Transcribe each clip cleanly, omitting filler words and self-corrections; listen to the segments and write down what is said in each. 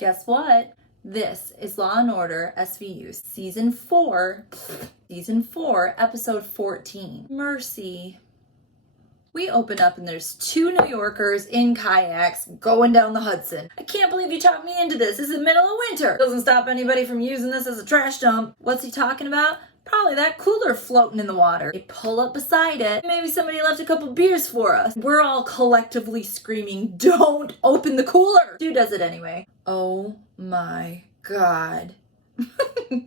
Guess what? This is Law & Order SVU Season 4, Episode 14. Mercy. We open up and there's two New Yorkers in kayaks going down the Hudson. I can't believe you talked me into this. This is the middle of winter. Doesn't stop anybody from using this as a trash dump. What's he talking about? Probably that cooler floating in the water. They pull up beside it. Maybe somebody left a couple beers for us. We're all collectively screaming, "Don't open the cooler!" Dude does it anyway. Oh my God.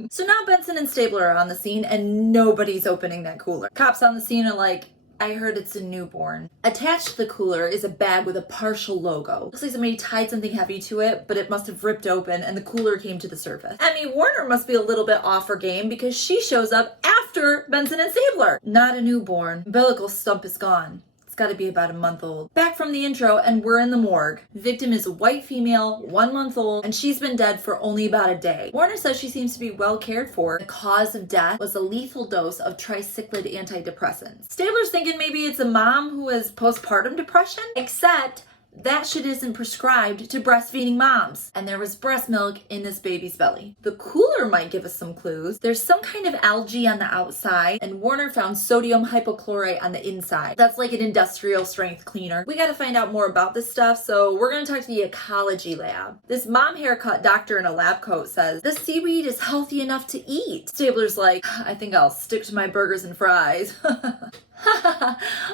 So now Benson and Stabler are on the scene and nobody's opening that cooler. Cops on the scene are like, "I heard it's a newborn." Attached to the cooler is a bag with a partial logo. Looks like somebody tied something heavy to it, but it must have ripped open and the cooler came to the surface. Emmy Warner must be a little bit off her game because she shows up after Benson and Stabler. Not a newborn. Umbilical stump is gone. It's got to be about a month old. Back from the intro, and we're in the morgue. Victim is a white female, 1 month old, and she's been dead for only about a day. Warner says she seems to be well cared for. The cause of death was a lethal dose of tricyclic antidepressants. Stabler's thinking maybe it's a mom who has postpartum depression, except that shit isn't prescribed to breastfeeding moms. And there was breast milk in this baby's belly. The cooler might give us some clues. There's some kind of algae on the outside, and Warner found sodium hypochlorite on the inside. That's like an industrial strength cleaner. We gotta find out more about this stuff, so we're gonna talk to the ecology lab. This mom haircut doctor in a lab coat says, "The seaweed is healthy enough to eat." Stabler's like, "I think I'll stick to my burgers and fries."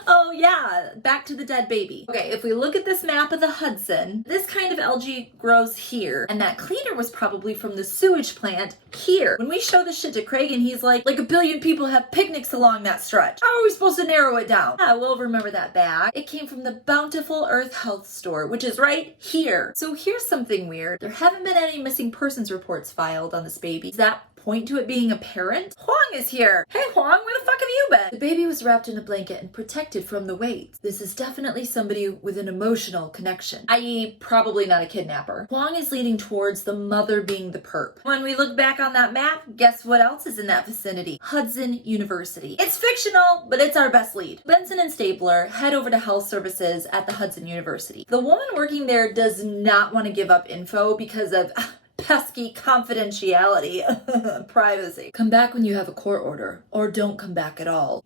Oh yeah, back to the dead baby. Okay, if we look at this map of the Hudson, this kind of algae grows here, and that cleaner was probably from the sewage plant here. When we show this shit to Craig and he's like a billion people have picnics along that stretch. How are we supposed to narrow it down? Yeah, we'll remember that bag. It came from the Bountiful Earth Health Store, which is right here. So here's something weird. There haven't been any missing persons reports filed on this baby. Does that point to it being a parent? Huang is here. Hey Huang, where the fuck have you been? The baby was wrapped in a blanket and protected from the weight. This is definitely somebody with an emotional connection, i.e. probably not a kidnapper. Huang is leading towards the mother being the perp. When we look back on that map, guess what else is in that vicinity? Hudson University. It's fictional, but it's our best lead. Benson and Stabler head over to health services at the Hudson University. The woman working there does not want to give up info because of pesky confidentiality. Privacy. Come back when you have a court order, or don't come back at all.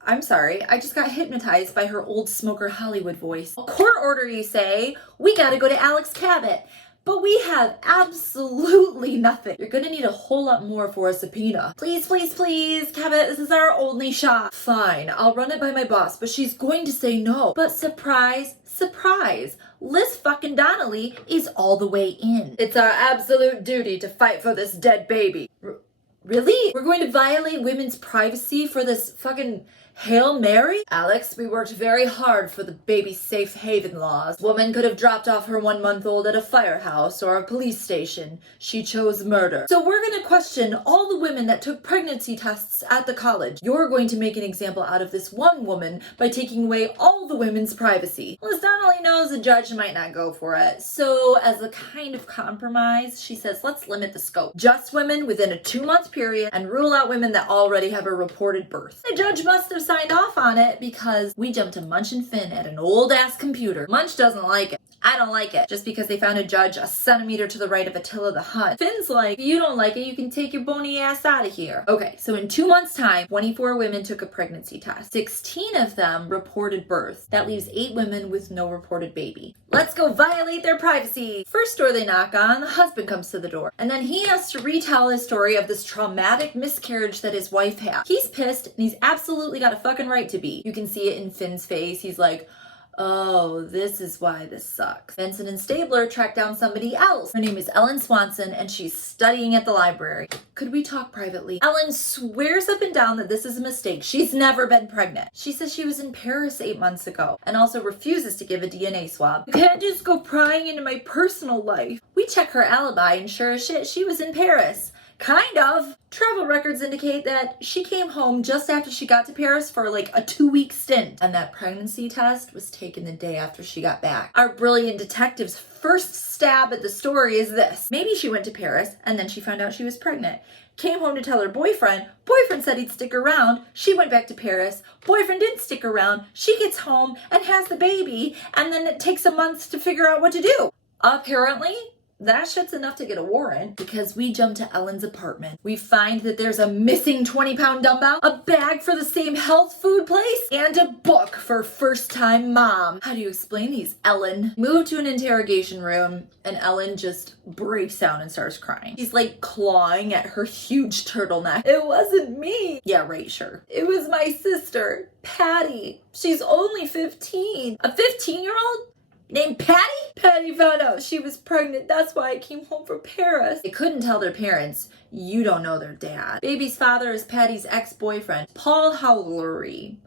I'm sorry, I just got hypnotized by her old smoker Hollywood voice. A court order, you say? We gotta go to Alex Cabot. But we have absolutely nothing. You're gonna need a whole lot more for a subpoena. Please, please, please, Cabot, this is our only shot. Fine, I'll run it by my boss, but she's going to say no. But surprise, surprise, Liz fucking Donnelly is all the way in. It's our absolute duty to fight for this dead baby. Really? We're going to violate women's privacy for this fucking Hail Mary? Alex, we worked very hard for the baby safe haven laws. Woman could have dropped off her 1 month old at a firehouse or a police station. She chose murder. So we're gonna question all the women that took pregnancy tests at the college. You're going to make an example out of this one woman by taking away all the women's privacy. Liz Donnelly knows the judge might not go for it. So as a kind of compromise, she says, let's limit the scope. Just women within a 2-month period and rule out women that already have a reported birth. The judge must have signed off on it because we jumped to Munch and Finn at an old ass computer. Munch doesn't like it. I don't like it. Just because they found a judge a centimeter to the right of Attila the Hun. Finn's like, if you don't like it, you can take your bony ass out of here. Okay, so in 2 months' time, 24 women took a pregnancy test. 16 of them reported birth. That leaves 8 women with no reported baby. Let's go violate their privacy. First door they knock on, the husband comes to the door. And then he has to retell his story of this traumatic miscarriage that his wife had. He's pissed and he's absolutely got a fucking right to be. You can see it in Finn's face. He's like, oh, this is why this sucks. Benson and Stabler track down somebody else. Her name is Ellen Swanson, and she's studying at the library. Could we talk privately? Ellen swears up and down that this is a mistake. She's never been pregnant. She says she was in Paris 8 months ago, and also refuses to give a DNA swab. You can't just go prying into my personal life. We check her alibi, and sure as shit, she was in Paris. Kind of. Travel records indicate that she came home just after she got to Paris for like a 2-week stint, and that pregnancy test was taken the day after she got back. Our brilliant detective's first stab at the story is this. Maybe she went to Paris and then she found out she was pregnant. Came home to tell her boyfriend. Boyfriend said he'd stick around. She went back to Paris. Boyfriend didn't stick around. She gets home and has the baby, and then it takes a month to figure out what to do. Apparently, that shit's enough to get a warrant, because we jump to Ellen's apartment. We find that there's a missing 20-pound dumbbell, a bag for the same health food place, and a book for first-time mom. How do you explain these, Ellen? Move to an interrogation room, and Ellen just breaks down and starts crying. She's like clawing at her huge turtleneck. It wasn't me. Yeah, right, sure. It was my sister, Patty. She's only 15. A 15-year-old? Named Patty? Patty found out she was pregnant. That's why I came home from Paris. They couldn't tell their parents. You don't know their dad. Baby's father is Patty's ex-boyfriend, Paul Howley,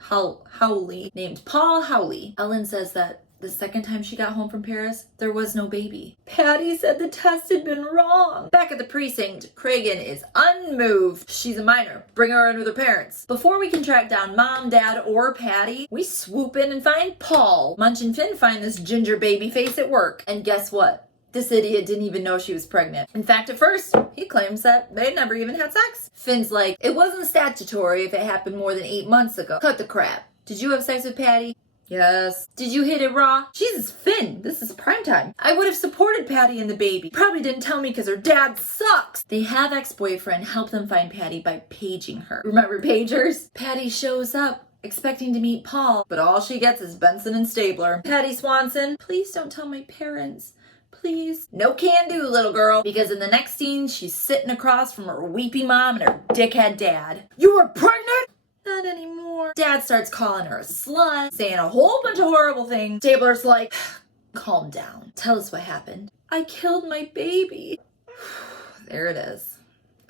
named Paul Howley. Ellen says that the second time she got home from Paris, there was no baby. Patty said the test had been wrong. Back at the precinct, Cragen is unmoved. She's a minor. Bring her in with her parents. Before we can track down mom, dad, or Patty, we swoop in and find Paul. Munch and Finn find this ginger baby face at work. And guess what? This idiot didn't even know she was pregnant. In fact, at first, he claims that they never even had sex. Finn's like, it wasn't statutory if it happened more than 8 months ago. Cut the crap. Did you have sex with Patty? Yes. Did you hit it raw? Jesus, Finn, this is prime time. I would have supported Patty and the baby. Probably didn't tell me because her dad sucks. They have ex-boyfriend help them find Patty by paging her. Remember pagers? Patty shows up expecting to meet Paul, but all she gets is Benson and Stabler. Patty Swanson, please don't tell my parents. Please. No can do, little girl. Because in the next scene, she's sitting across from her weepy mom and her dickhead dad. You were pregnant? Not anymore. Dad starts calling her a slut, saying a whole bunch of horrible things. Stabler's like, calm down. Tell us what happened. I killed my baby. There it is.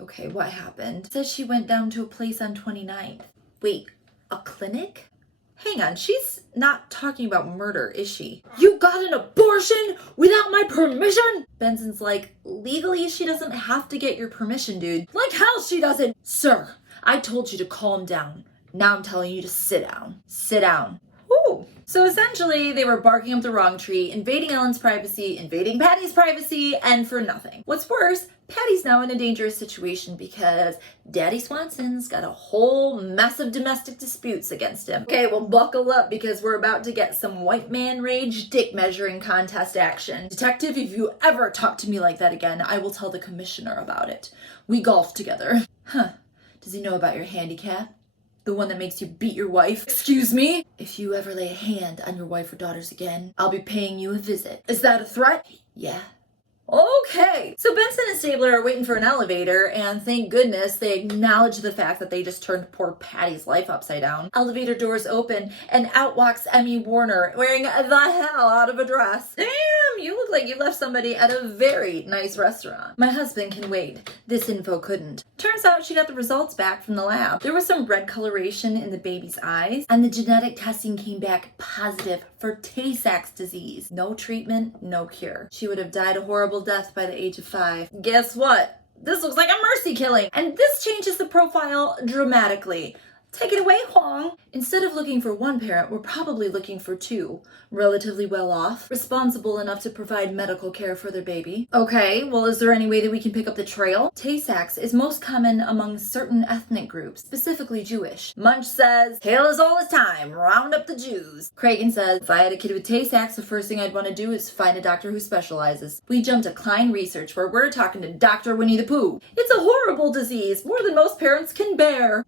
Okay, what happened? Says she went down to a place on 29th. Wait, a clinic? Hang on, she's not talking about murder, is she? You got an abortion without my permission? Benson's like, legally she doesn't have to get your permission, dude. Like hell she doesn't. Sir, I told you to calm down. Now I'm telling you to sit down. Sit down. Ooh. So essentially, they were barking up the wrong tree, invading Ellen's privacy, invading Patty's privacy, and for nothing. What's worse, Patty's now in a dangerous situation because Daddy Swanson's got a whole mess of domestic disputes against him. Okay, well, buckle up because we're about to get some white man rage dick measuring contest action. Detective, if you ever talk to me like that again, I will tell the commissioner about it. We golf together. Huh. Does he know about your handicap? The one that makes you beat your wife? Excuse me? If you ever lay a hand on your wife or daughters again, I'll be paying you a visit. Is that a threat? Yeah. Okay, so Benson and Stabler are waiting for an elevator, and thank goodness they acknowledge the fact that they just turned poor Patty's life upside down. Elevator doors open, and out walks Emmy Warner, wearing the hell out of a dress. Damn, you look like you left somebody at a very nice restaurant. My husband can wait. This info couldn't. Turns out she got the results back from the lab. There was some red coloration in the baby's eyes, and the genetic testing came back positive for Tay-Sachs disease. No treatment, no cure. She would have died a horrible death by the age of 5. Guess what? This looks like a mercy killing, and this changes the profile dramatically. Take it away, Huang. Instead of looking for one parent, we're probably looking for 2. Relatively well off, responsible enough to provide medical care for their baby. Okay, well, is there any way that we can pick up the trail? Tay-Sachs is most common among certain ethnic groups, specifically Jewish. Munch says, hail is all his time, round up the Jews. Cragen says, if I had a kid with Tay-Sachs, the first thing I'd want to do is find a doctor who specializes. We jump to Klein Research, where we're talking to Dr. Winnie the Pooh. It's a horrible disease, more than most parents can bear.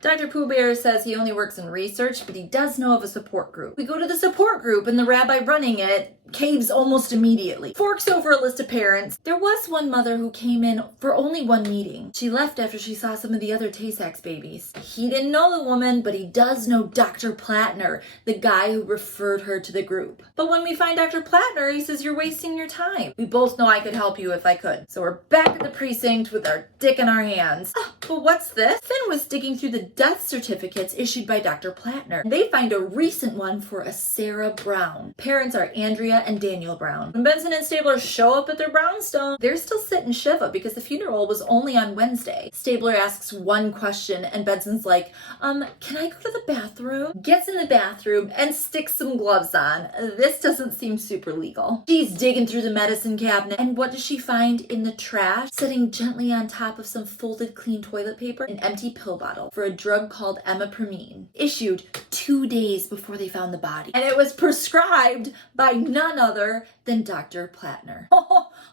Dr. Pooh Bear says he only works in research, but he does know of a support group. We go to the support group, and the rabbi running it caves almost immediately. Forks over a list of parents. There was one mother who came in for only one meeting. She left after she saw some of the other Tay-Sachs babies. He didn't know the woman, but he does know Dr. Plattner, the guy who referred her to the group. But when we find Dr. Plattner, he says, you're wasting your time. We both know I could help you if I could. So we're back at the precinct with our dick in our hands. But what's this? Finn was digging through the death certificates issued by Dr. Plattner. They find a recent one for a Sarah Brown. Parents are Andrea and Daniel Brown. When Benson and Stabler show up at their brownstone, they're still sitting Shiva because the funeral was only on Wednesday. Stabler asks one question and Benson's like, can I go to the bathroom? Gets in the bathroom and sticks some gloves on. This doesn't seem super legal. She's digging through the medicine cabinet, and what does she find in the trash? Sitting gently on top of some folded clean toilet paper, an empty pill bottle for a drug called emipramine, issued 2 days before they found the body. And it was prescribed by none other than Dr. Plattner.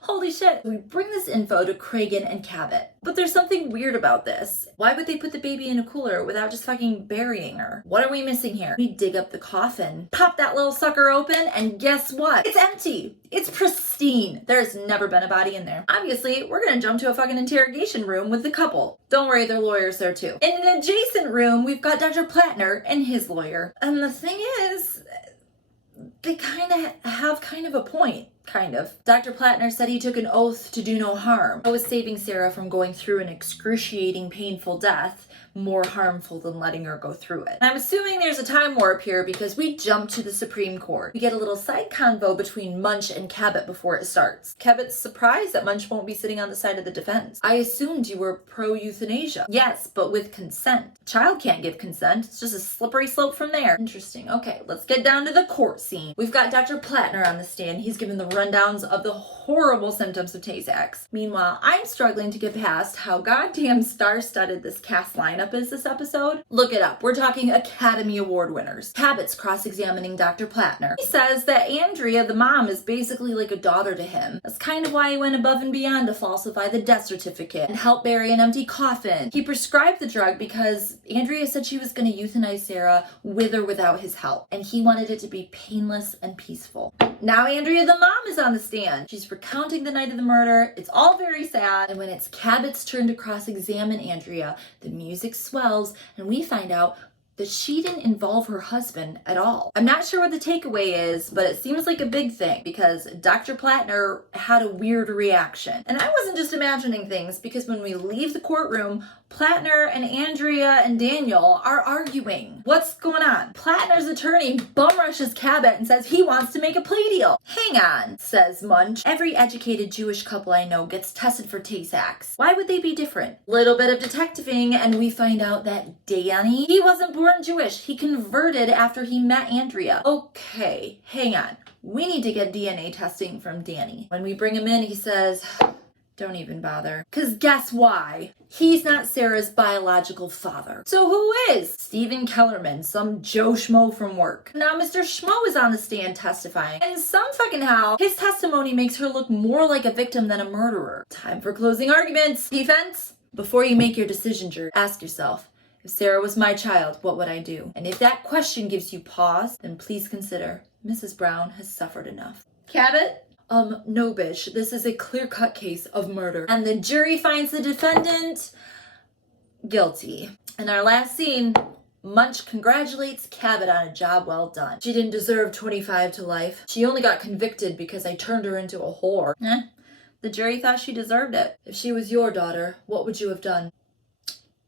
Holy shit. We bring this info to Cragen and Cabot. But there's something weird about this. Why would they put the baby in a cooler without just fucking burying her? What are we missing here? We dig up the coffin, pop that little sucker open, and guess what? It's empty. It's pristine. There's never been a body in there. Obviously, we're gonna jump to a fucking interrogation room with the couple. Don't worry, their lawyer's there too. In an adjacent room, we've got Dr. Plattner and his lawyer. And the thing is, they have kind of a point. Kind of. Dr. Plattner said he took an oath to do no harm. I was saving Sarah from going through an excruciating, painful death, more harmful than letting her go through it. And I'm assuming there's a time warp here because we jump to the Supreme Court. We get a little side convo between Munch and Cabot before it starts. Cabot's surprised that Munch won't be sitting on the side of the defense. I assumed you were pro-euthanasia. Yes, but with consent. A child can't give consent. It's just a slippery slope from there. Interesting. Okay, let's get down to the court scene. We've got Dr. Plattner on the stand. He's given the rundowns of the horrible symptoms of Tay-Sachs. Meanwhile, I'm struggling to get past how goddamn star-studded this cast lineup is this episode. Look it up. We're talking Academy Award winners. Cabot's cross-examining Dr. Plattner. He says that Andrea, the mom, is basically like a daughter to him. That's kind of why he went above and beyond to falsify the death certificate and help bury an empty coffin. He prescribed the drug because Andrea said she was going to euthanize Sarah with or without his help, and he wanted it to be painless and peaceful. Now Andrea, the mom, is on the stand. She's recounting the night of the murder. It's all very sad, and when it's Cabot's turn to cross-examine Andrea, the music swells, and we find out that she didn't involve her husband at all. I'm not sure what the takeaway is, but it seems like a big thing because Dr. Plattner had a weird reaction. And I wasn't just imagining things because when we leave the courtroom, Plattner and Andrea and Daniel are arguing. What's going on? Plattner's attorney bum rushes Cabot and says he wants to make a plea deal. Hang on, says Munch. Every educated Jewish couple I know gets tested for Tay-Sachs. Why would they be different? Little bit of detectiving and we find out that Danny, he wasn't born Jewish. He converted after he met Andrea. Okay, hang on. We need to get DNA testing from Danny. When we bring him in, he says, don't even bother. Because guess why? He's not Sarah's biological father. So who is? Stephen Kellerman, some Joe Schmo from work. Now Mr. Schmo is on the stand testifying, and some fucking how, his testimony makes her look more like a victim than a murderer. Time for closing arguments. Defense? Before you make your decision, juror, ask yourself, if Sarah was my child, what would I do? And if that question gives you pause, then please consider Mrs. Brown has suffered enough. Cabot? No, bitch. This is a clear-cut case of murder. And the jury finds the defendant guilty. In our last scene, Munch congratulates Cabot on a job well done. She didn't deserve 25 to life. She only got convicted because I turned her into a whore. The jury thought she deserved it. If she was your daughter, what would you have done?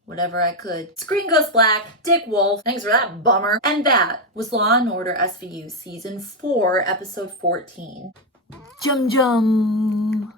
Whatever I could. Screen goes black. Dick Wolf. Thanks for that, bummer. And that was Law & Order SVU Season 4, Episode 14. Jum jum.